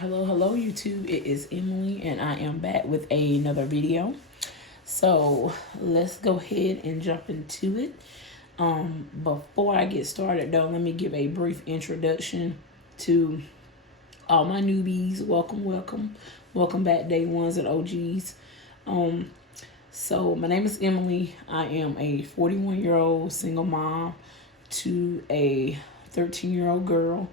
Hello YouTube. It is Emily and I am back with another video. So let's go ahead and jump into it. Before I get started though, let me give a brief introduction to all my newbies. Welcome back, day ones and OGs. So my name is Emily. I am a 41-year-old single mom to a 13-year-old girl.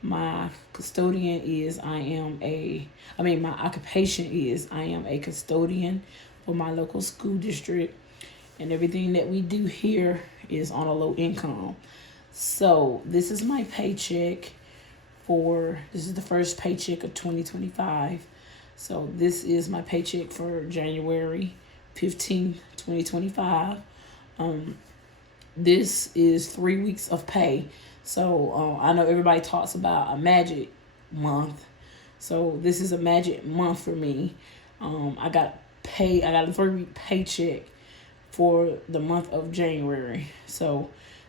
My custodian is my occupation is I am a custodian for my local school district, and everything that we do here is on a low income. So this is my paycheck this is the first paycheck of 2025. So this is my paycheck for January 15, 2025. This is 3 weeks of pay. So I know everybody talks about a magic month. So this is a magic month for me. I got a 3-week paycheck for the month of January. So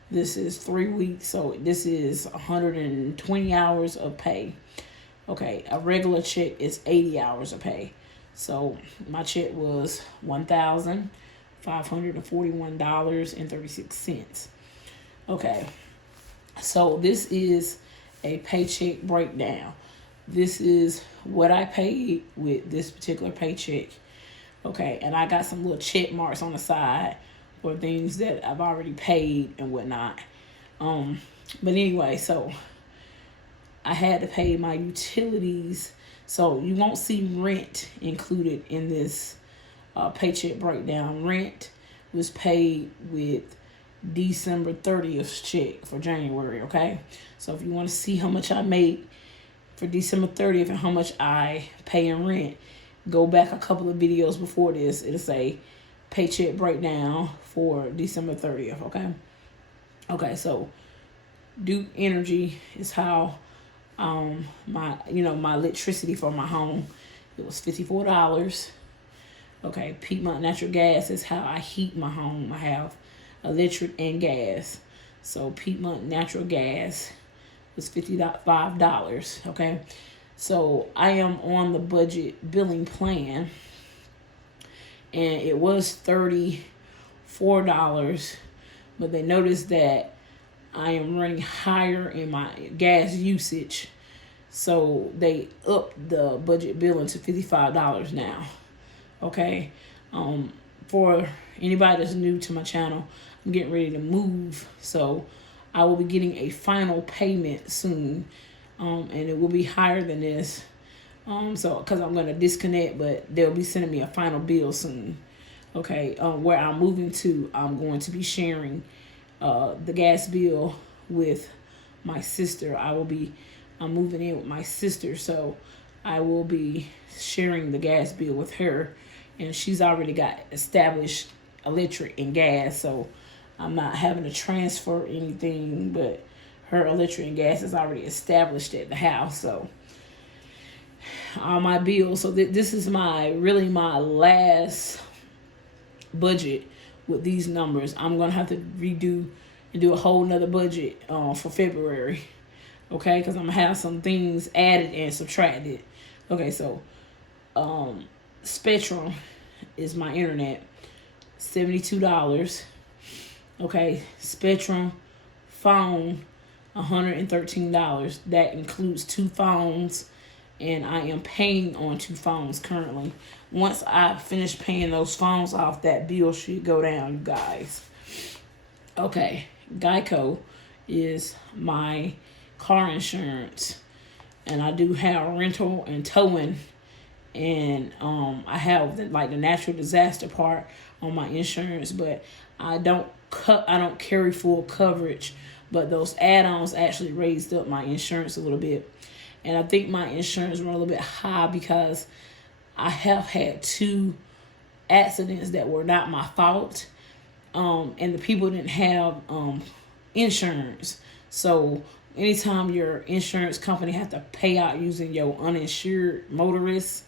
this is 3 weeks. So this is 120 hours of pay. Okay, a regular check is 80 hours of pay. So my check was $1,541.36. Okay. So this is a paycheck breakdown. This is what I paid with this particular paycheck. Okay, and I got some little check marks on the side for things that I've already paid and whatnot. But anyway, so I had to pay my utilities. So you won't see rent included in this paycheck breakdown. Rent was paid with December 30th check for January, okay? So if you want to see how much I made for December 30th and how much I pay in rent, go back a couple of videos before this. It'll say paycheck breakdown for December 30th, okay? Okay, so Duke Energy is how my electricity for my home, it was $54. Okay, Piedmont Natural Gas is how I heat my home. I have electric and gas. So Piedmont Natural Gas was $55. Okay, so I am on the budget billing plan, and it was $34, but they noticed that I am running higher in my gas usage, so they upped the budget billing to $55 now. Okay, for anybody that's new to my channel, I'm getting ready to move, so I will be getting a final payment soon, and it will be higher than this, because I'm going to disconnect, but they'll be sending me a final bill soon. Okay, where I'm moving to, I'm going to be sharing the gas bill with my sister. I'm moving in with my sister, so I will be sharing the gas bill with her, and she's already got established electric and gas, so I'm not having to transfer anything, but her electric and gas is already established at the house. So all my bills, so this is my last budget with these numbers. I'm gonna have to redo and do a whole nother budget for February, okay, because I'm gonna have some things added and subtracted. Okay, so Spectrum is my internet, $72. Okay, Spectrum phone, $113. That includes 2 phones, and I am paying on 2 phones currently. Once I finish paying those phones off, that bill should go down, you guys. Okay, Geico is my car insurance, and I do have rental and towing, and I have the natural disaster part on my insurance, but I don't carry full coverage, but those add-ons actually raised up my insurance a little bit. And I think my insurance run a little bit high because I have had 2 accidents that were not my fault, and the people didn't have insurance. So anytime your insurance company has to pay out using your uninsured motorist,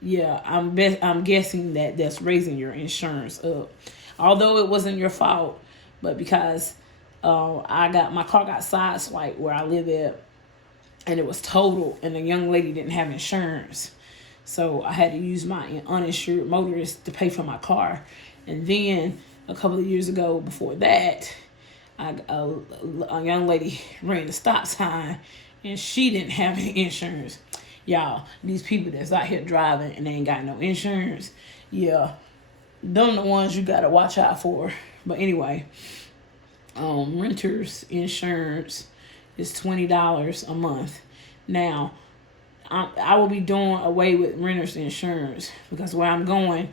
yeah, I'm guessing that's raising your insurance up. Although it wasn't your fault, but because my car got sideswiped where I live at, and it was totaled, and the young lady didn't have insurance. So I had to use my uninsured motorist to pay for my car. And then a couple of years ago, before that, a young lady ran the stop sign, and she didn't have any insurance. Y'all, these people that's out here driving and they ain't got no insurance, yeah, them the ones you gotta watch out for. But anyway, renters insurance is $20 a month. Now, I will be doing away with renters insurance because where I'm going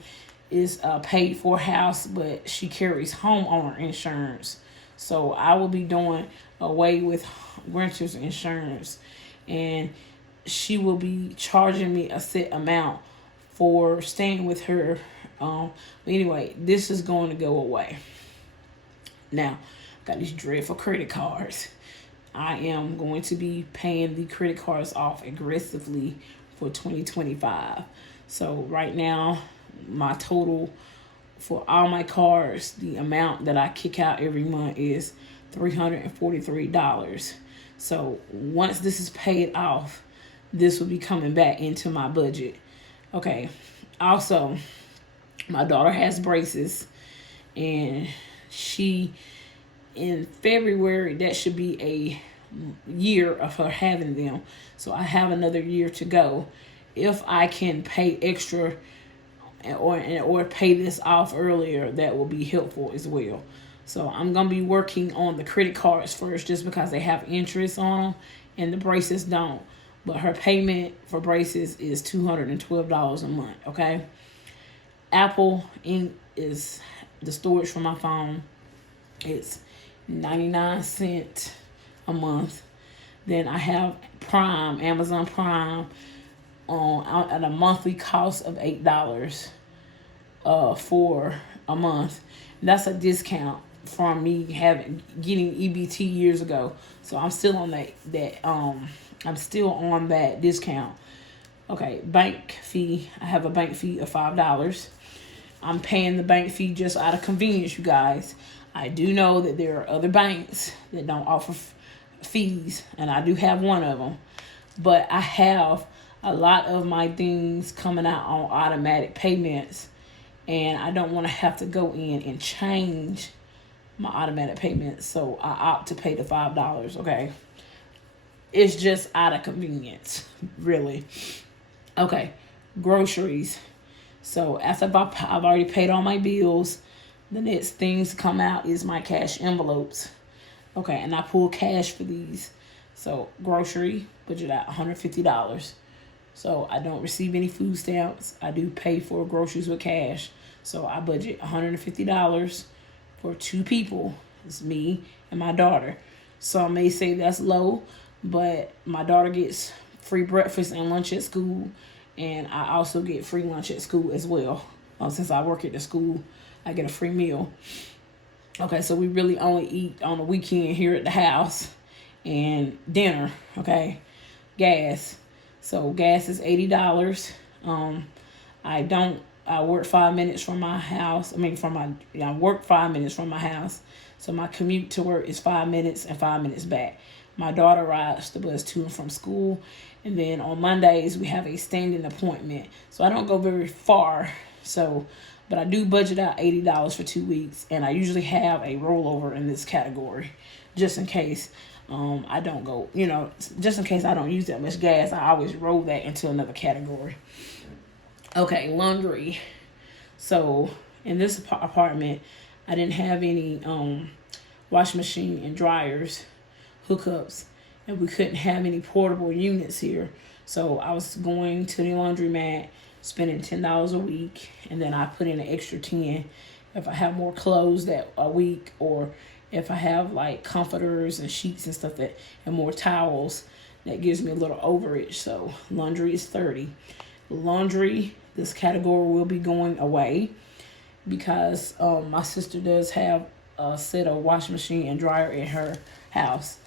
is a paid for house, but she carries homeowner insurance. So I will be doing away with renters insurance, and she will be charging me a set amount for staying with her. But anyway, this is going to go away. Now, got these dreadful credit cards. I am going to be paying the credit cards off aggressively for 2025. So right now, my total for all my cards, the amount that I kick out every month is $343. So once this is paid off, this will be coming back into my budget. Okay. Also, my daughter has braces, and in February, that should be a year of her having them. So I have another year to go. If I can pay extra or pay this off earlier, that will be helpful as well. So I'm going to be working on the credit cards first, just because they have interest on them and the braces don't. But her payment for braces is $212 a month, okay? Apple Inc. is the storage for my phone. It's 99 cents a month. Then I have Prime, Amazon Prime, at a monthly cost of $8 for a month. That's a discount from me getting EBT years ago. So I'm still on I'm still on that discount. Okay, bank fee. I have a bank fee of $5. I'm paying the bank fee just out of convenience, you guys. I do know that there are other banks that don't offer fees, and I do have one of them. But I have a lot of my things coming out on automatic payments, and I don't want to have to go in and change my automatic payments, so I opt to pay the $5, okay? It's just out of convenience, really. Okay, groceries. So after I've already paid all my bills, the next things to come out is my cash envelopes. Okay, and I pull cash for these. So grocery, budget out $150. So I don't receive any food stamps. I do pay for groceries with cash. So I budget $150 for 2 people. It's me and my daughter. Some may say that's low, but my daughter gets free breakfast and lunch at school, and I also get free lunch at school as well. Since I work at the school, I get a free meal. Okay, so we really only eat on the weekend here at the house, and dinner, okay? Gas. So gas is $80. I work 5 minutes from my house. I work 5 minutes from my house. So my commute to work is 5 minutes and 5 minutes back. My daughter rides the bus to and from school. And then on Mondays, we have a standing appointment. So I don't go very far. But I do budget out $80 for 2 weeks. And I usually have a rollover in this category, just in case I don't go, just in case I don't use that much gas. I always roll that into another category. Okay, laundry. So in this apartment, I didn't have any washing machine and dryers hookups, and we couldn't have any portable units here. So I was going to the laundromat, spending $10 a week, and then I put in an extra 10 if I have more clothes that a week, or if I have like comforters and sheets and stuff and more towels, that gives me a little overage. So laundry is 30. Laundry, this category will be going away because my sister does have a set of washing machine and dryer in her house.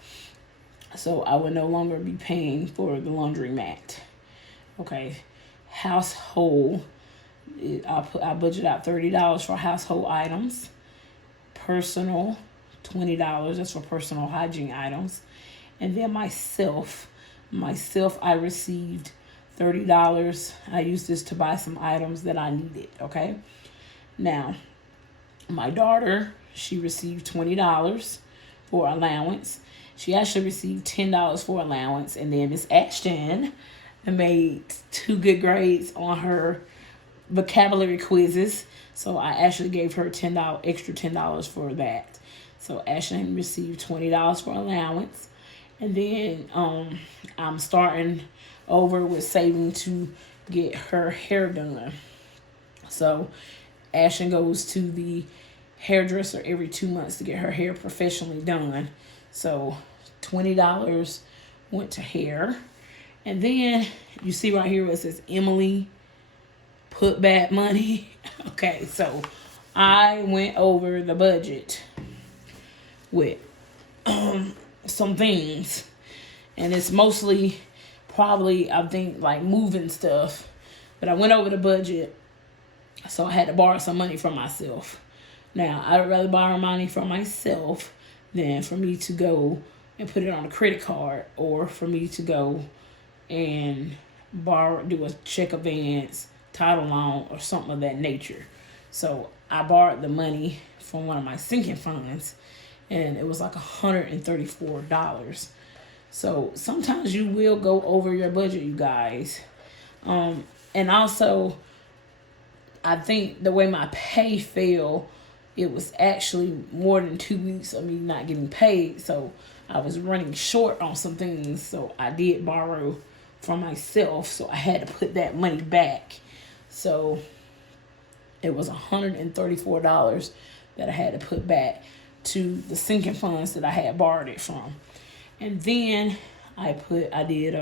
So I will no longer be paying for the laundromat. Okay, household. I budget out $30 for household items. Personal, $20. That's for personal hygiene items. And then myself, Myself, I received $30. I used this to buy some items that I needed, okay? Now, my daughter, she received $20 for allowance. She actually received $10 for allowance. And then Miss Ashton made 2 good grades on her vocabulary quizzes. So I actually gave her extra $10 for that. So Ashton received $20 for allowance. And then I'm starting over with saving to get her hair done. So Ashton goes to the hairdresser every 2 months to get her hair professionally done. So $20 went to hair. And then you see right here where it says Emily put back money. Okay, so I went over the budget with some things. And it's mostly probably, I think, like moving stuff. But I went over the budget, so I had to borrow some money from myself. Now, I would rather borrow money from myself than for me to go and put it on a credit card, or for me to go and do a check advance, title loan, or something of that nature. So I borrowed the money from one of my sinking funds, and it was like $134. So sometimes you will go over your budget, you guys. And also, I think the way my pay fell, it was actually more than 2 weeks of me not getting paid. So I was running short on some things. So I did borrow from myself. So I had to put that money back. So it was $134 that I had to put back to the sinking funds that I had borrowed it from. And then I did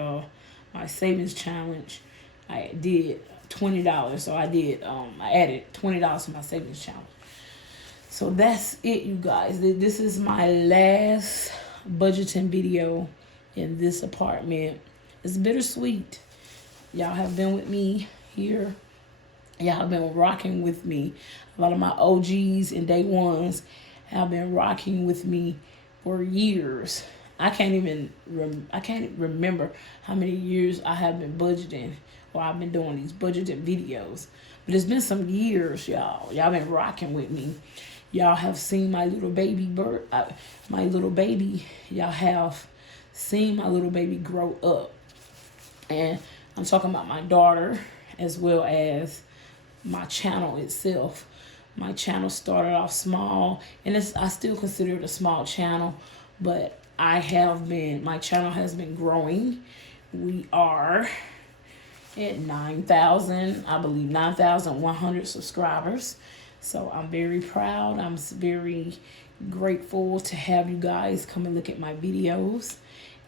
my savings challenge. I did $20. So I added $20 to my savings challenge. So that's it, you guys. This is my last budgeting video in this apartment. It's bittersweet. Y'all have been with me here. Y'all have been rocking with me. A lot of my OGs and day ones have been rocking with me for years. I can't remember how many years I have been budgeting, or I've been doing these budgeting videos. But it's been some years, y'all. Y'all been rocking with me. Y'all have seen my little baby Y'all have seen my little baby grow up. And I'm talking about my daughter as well as my channel itself. My channel started off small, and I still consider it a small channel, but my channel has been growing. We are at 9,100 subscribers. So I'm very proud. I'm very grateful to have you guys come and look at my videos.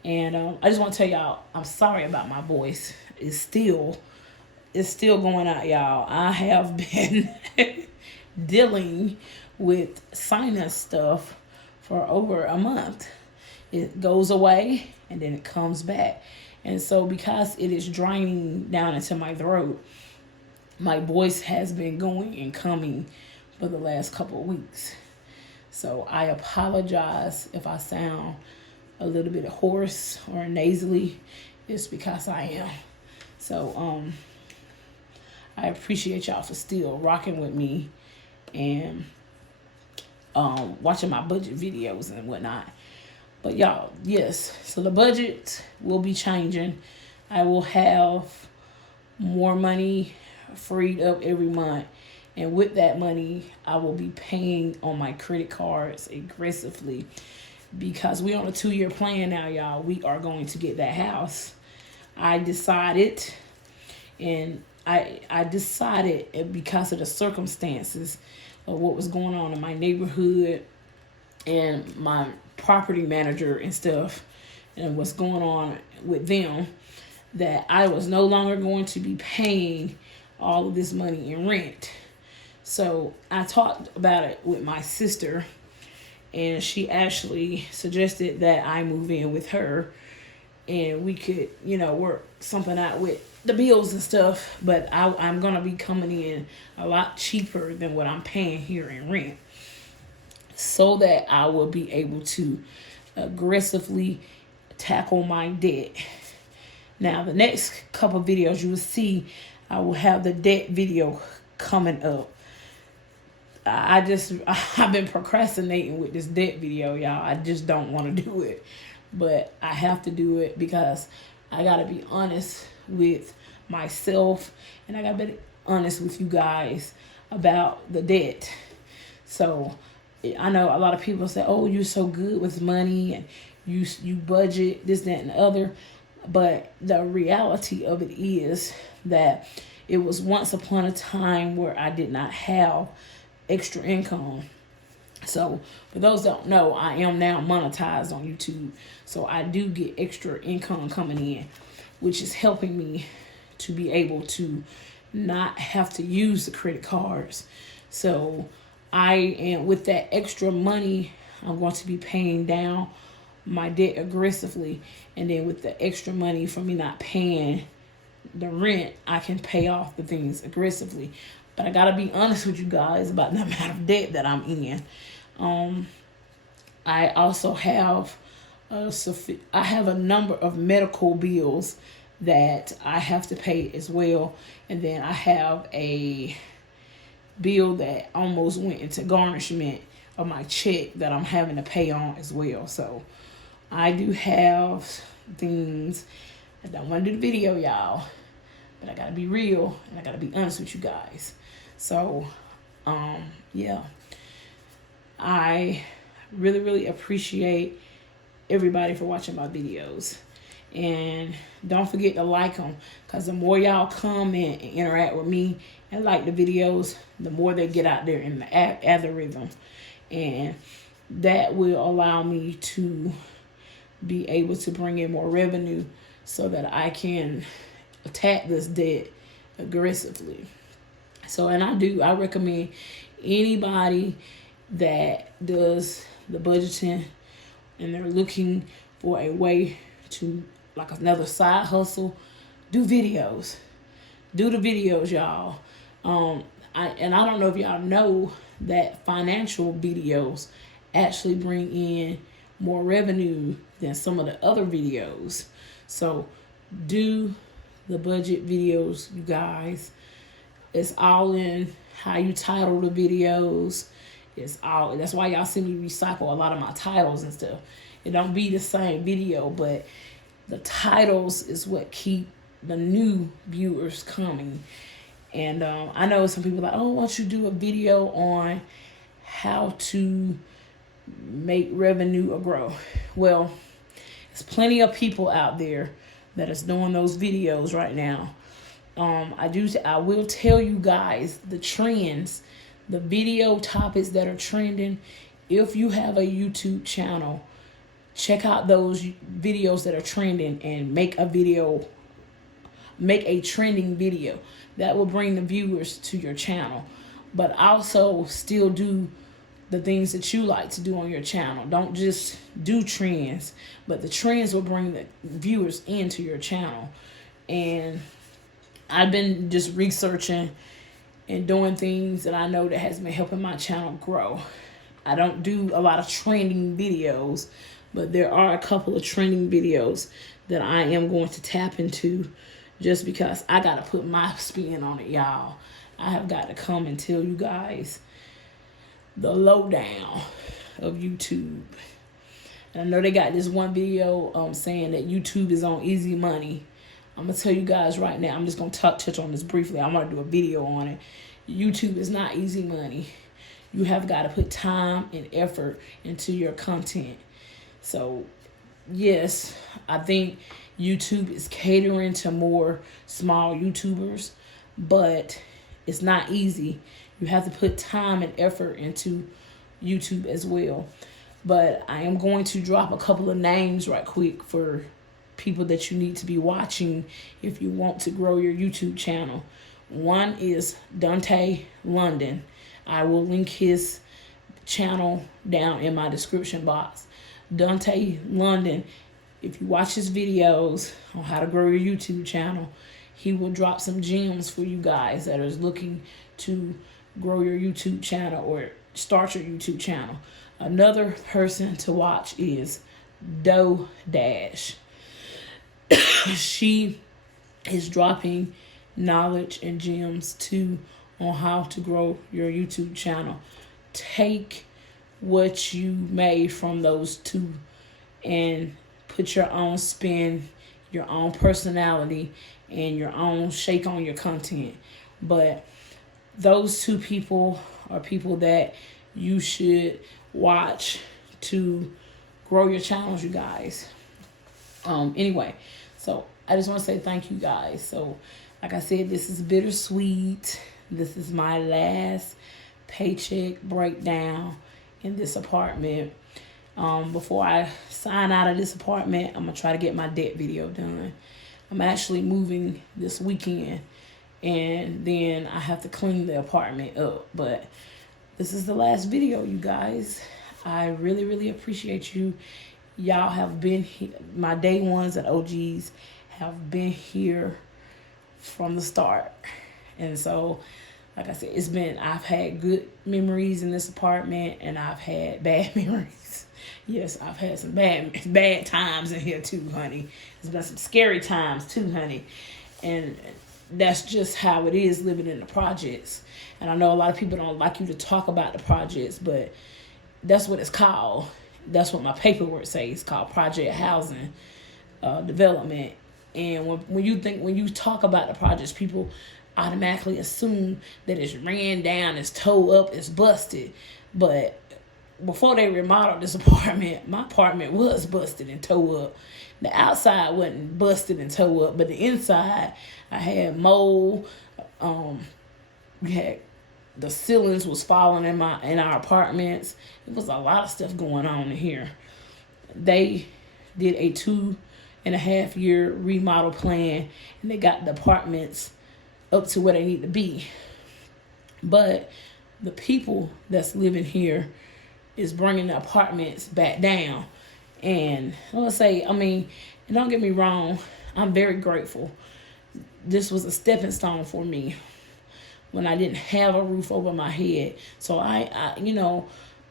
And I just want to tell y'all, I'm sorry about my voice. It's still going out, y'all. I have been dealing with sinus stuff for over a month. It goes away and then it comes back. And so because it is draining down into my throat, my voice has been going and coming for the last couple of weeks. So I apologize if I sound a little bit hoarse or nasally. It's because I am. So I appreciate y'all for still rocking with me and watching my budget videos and whatnot. But y'all, yes, so the budget will be changing. I will have more money freed up every month. And with that money, I will be paying on my credit cards aggressively, because we're on a 2-year plan now, y'all. We are going to get that house. I decided because of the circumstances of what was going on in my neighborhood and my property manager and stuff, and what's going on with them, that I was no longer going to be paying all of this money in rent. So I talked about it with my sister, and she actually suggested that I move in with her and we could, work something out with the bills and stuff. But I'm going to be coming in a lot cheaper than what I'm paying here in rent, so that I will be able to aggressively tackle my debt. Now, the next couple videos you will see, I will have the debt video coming up. I've been procrastinating with this debt video, y'all. I just don't want to do it. But I have to do it because I got to be honest with myself, and I got to be honest with you guys about the debt. So I know a lot of people say, oh, you're so good with money and you budget this, that, and the other. But the reality of it is that it was once upon a time where I did not have extra income. So for those that don't know, I am now monetized on YouTube. So I do get extra income coming in, which is helping me to be able to not have to use the credit cards. So I am, with that extra money, I'm going to be paying down my debt aggressively. And then with the extra money from me not paying the rent, I can pay off the things aggressively. But I got to be honest with you guys about the amount of debt that I'm in. I also have a number of medical bills that I have to pay as well. And then I have a bill that almost went into garnishment of my check that I'm having to pay on as well. So I do have things. I don't want to do the video, y'all, but I got to be real and I got to be honest with you guys. So, yeah, I really, really appreciate everybody for watching my videos. And don't forget to like them, because the more y'all come and interact with me and like the videos, the more they get out there in the algorithm. And that will allow me to be able to bring in more revenue so that I can attack this debt aggressively. So, and I recommend anybody that does the budgeting and they're looking for a way to, like, another side hustle, do videos. Do the videos, y'all. I don't know if y'all know that financial videos actually bring in more revenue than some of the other videos. So do the budget videos, you guys. It's all in how you title the videos. That's why y'all see me recycle a lot of my titles and stuff. It don't be the same video, but the titles is what keep the new viewers coming. And I know some people are like, oh, why don't you do a video on how to make revenue or grow? Well, there's plenty of people out there that is doing those videos right now. I will tell you guys the trends, the video topics that are trending. If you have a YouTube channel, check out those videos that are trending and make a trending video that will bring the viewers to your channel. But also still do the things that you like to do on your channel. Don't just do trends, but the trends will bring the viewers into your channel. And I've been just researching and doing things that I know that has been helping my channel grow. I don't do a lot of trending videos, but there are a couple of trending videos that I am going to tap into just because I got to put my spin on it, y'all. I have got to come and tell you guys the lowdown of YouTube. And I know they got this one video saying that YouTube is on easy money. I'm going to tell you guys right now, I'm just going to touch on this briefly. I'm going to do a video on it. YouTube is not easy money. You have got to put time and effort into your content. So, yes, I think YouTube is catering to more small YouTubers, but it's not easy. You have to put time and effort into YouTube as well. But I am going to drop a couple of names right quick for people that you need to be watching if you want to grow your YouTube channel. One is Dante London. I will link his channel down in my description box. Dante London, if you watch his videos on how to grow your YouTube channel, he will drop some gems for you guys that are looking to grow your YouTube channel or start your YouTube channel. Another person to watch is Doe Dash. She is dropping knowledge and gems too on how to grow your YouTube channel. Take what you made from those two and put your own spin, your own personality, and your own shake on your content. But those two people are people that you should watch to grow your channels, you guys. Anyway, so I just want to say thank you guys. So like I said, this is bittersweet. This is my last paycheck breakdown in this apartment. Before I sign out of this apartment, I'm gonna try to get my debt video done. I'm actually moving this weekend, and then I have to clean the apartment up. But this is the last video, you guys. I really, really appreciate you. Y'all have been here. My day ones and OGs have been here from the start. And so, like I said, I've had good memories in this apartment, and I've had bad memories. Yes, I've had some bad times in here too, honey. There's been some scary times too, honey. And that's just how it is living in the projects. And I know a lot of people don't like you to talk about the projects, but that's what it's called. That's what my paperwork says. It's called project housing development. And when you talk about the projects, people automatically assume that it's ran down, it's towed up, it's busted. But before they remodeled this apartment, my apartment was busted and towed up. The outside wasn't busted and towed up, but the inside, I had mold. We had the ceilings was falling in our apartments. It was a lot of stuff going on in here. They did a 2.5-year remodel plan, and they got the apartments up to where they need to be. But the people that's living here is bringing the apartments back down. And I want to say, and don't get me wrong, I'm very grateful. This was a stepping stone for me when I didn't have a roof over my head. So I'm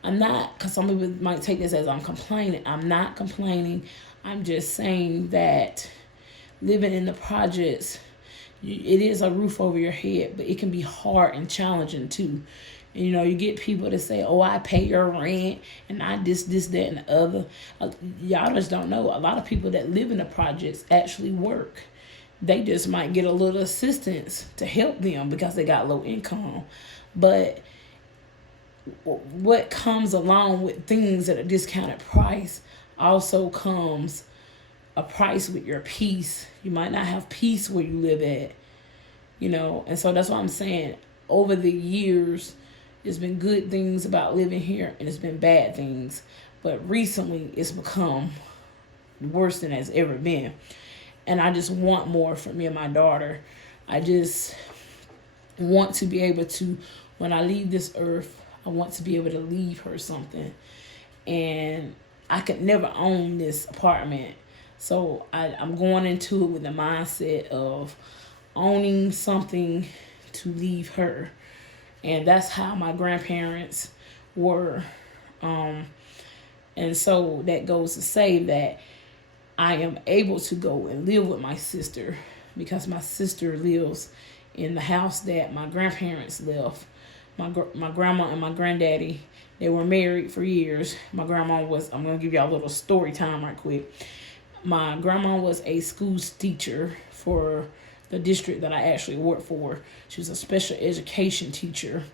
not, because some people might take this as I'm complaining. I'm not complaining. I'm just saying that living in the projects, it is a roof over your head, but it can be hard and challenging too. And, you get people that say, oh, I pay your rent, and I this, that, and the other. Y'all just don't know. A lot of people that live in the projects actually work. They just might get a little assistance to help them because they got low income. But what comes along with things at a discounted price also comes a price with your peace. You might not have peace where you live at, and so that's what I'm saying. Over the years, there's been good things about living here, and it's been bad things. But recently, it's become worse than it's ever been. And I just want more for me and my daughter. I just want to be able to, when I leave this earth, I want to be able to leave her something. And I could never own this apartment. So I'm going into it with the mindset of owning something to leave her. And that's how my grandparents were. And so that goes to say that I am able to go and live with my sister, because my sister lives in the house that my grandparents left. My grandma and my granddaddy, they were married for years. My grandma was, I'm going to give y'all a little story time right quick. My grandma was a school teacher for the district that I actually worked for. She was a special education teacher.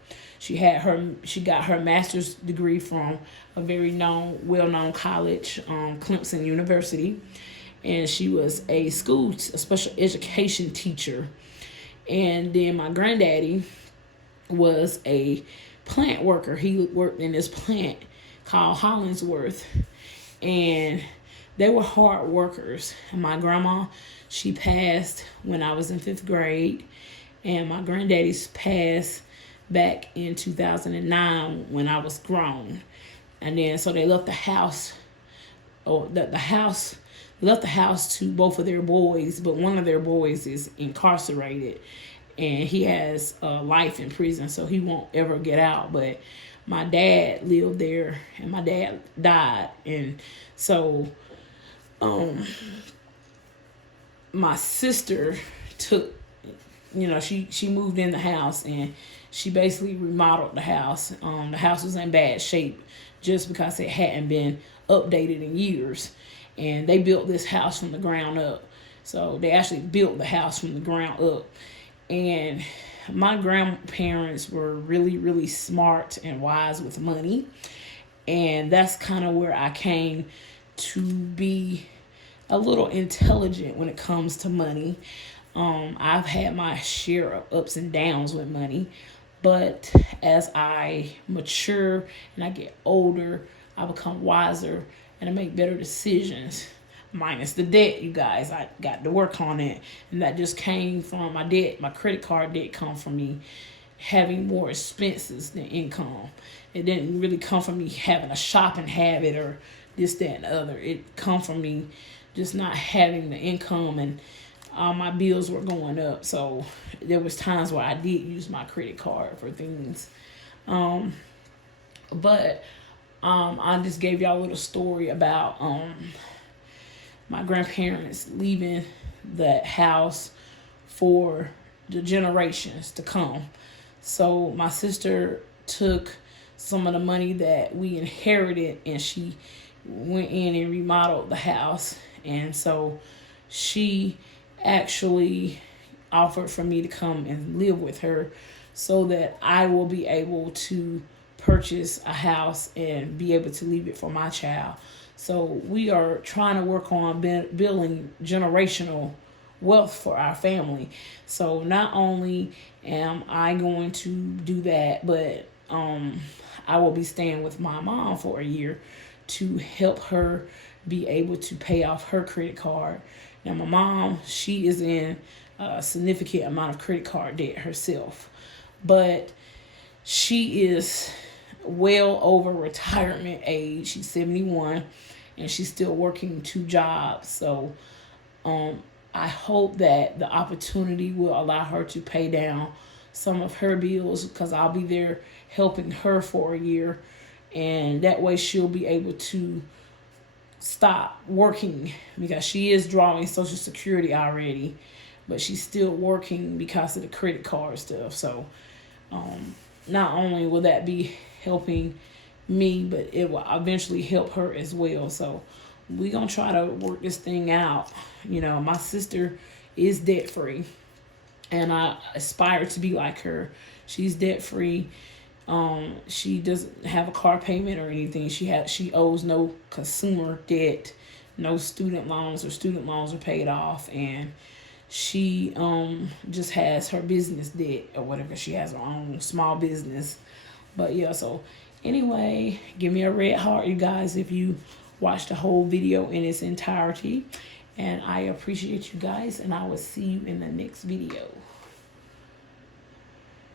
She got her master's degree from a very well-known college, Clemson University. And she was a special education teacher. And then my granddaddy was a plant worker. He worked in this plant called Hollingsworth. And they were hard workers. And my grandma, she passed when I was in 5th grade. And my granddaddy's passed back in 2009 when I was grown. And then so they left the house, left the house to both of their boys, but one of their boys is incarcerated, and he has life in prison, so he won't ever get out. But my dad lived there, and my dad died, and so my sister took, she moved in the house, and she basically remodeled the house. The house was in bad shape just because it hadn't been updated in years. And they built this house from the ground up. So they actually built the house from the ground up. And my grandparents were really, really smart and wise with money. And that's kind of where I came to be a little intelligent when it comes to money. I've had my share of ups and downs with money, but as I mature and I get older, I become wiser and I make better decisions. Minus the debt, you guys. I got to work on it, and that just came from my debt. My credit card debt come from me having more expenses than income. It didn't really come from me having a shopping habit or this, that, and the other. It come from me just not having the income, and all my bills were going up. So there was times where I did use my credit card for things. But I just gave y'all a little story about my grandparents leaving the house for the generations to come. So my sister took some of the money that we inherited, and she went in and remodeled the house. And so she actually offered for me to come and live with her so that I will be able to purchase a house and be able to leave it for my child. So we are trying to work on building generational wealth for our family. So not only am I going to do that, but I will be staying with my mom for a year to help her be able to pay off her credit card. Now my mom, she is in a significant amount of credit card debt herself, but she is well over retirement age. She's 71 and she's still working 2 jobs. So I hope that the opportunity will allow her to pay down some of her bills, because I'll be there helping her for a year, and that way she'll be able to stop working, because she is drawing Social Security already, but she's still working because of the credit card stuff. So not only will that be helping me, but it will eventually help her as well. So we're going to try to work this thing out. My sister is debt free, and I aspire to be like her. She's debt free. She doesn't have a car payment or anything. She owes no consumer debt, no student loans. Her student loans are paid off, and she just has her business debt or whatever. She has her own small business. But yeah, so anyway, give me a red heart, you guys, if you watch the whole video in its entirety. And I appreciate you guys, and I will see you in the next video.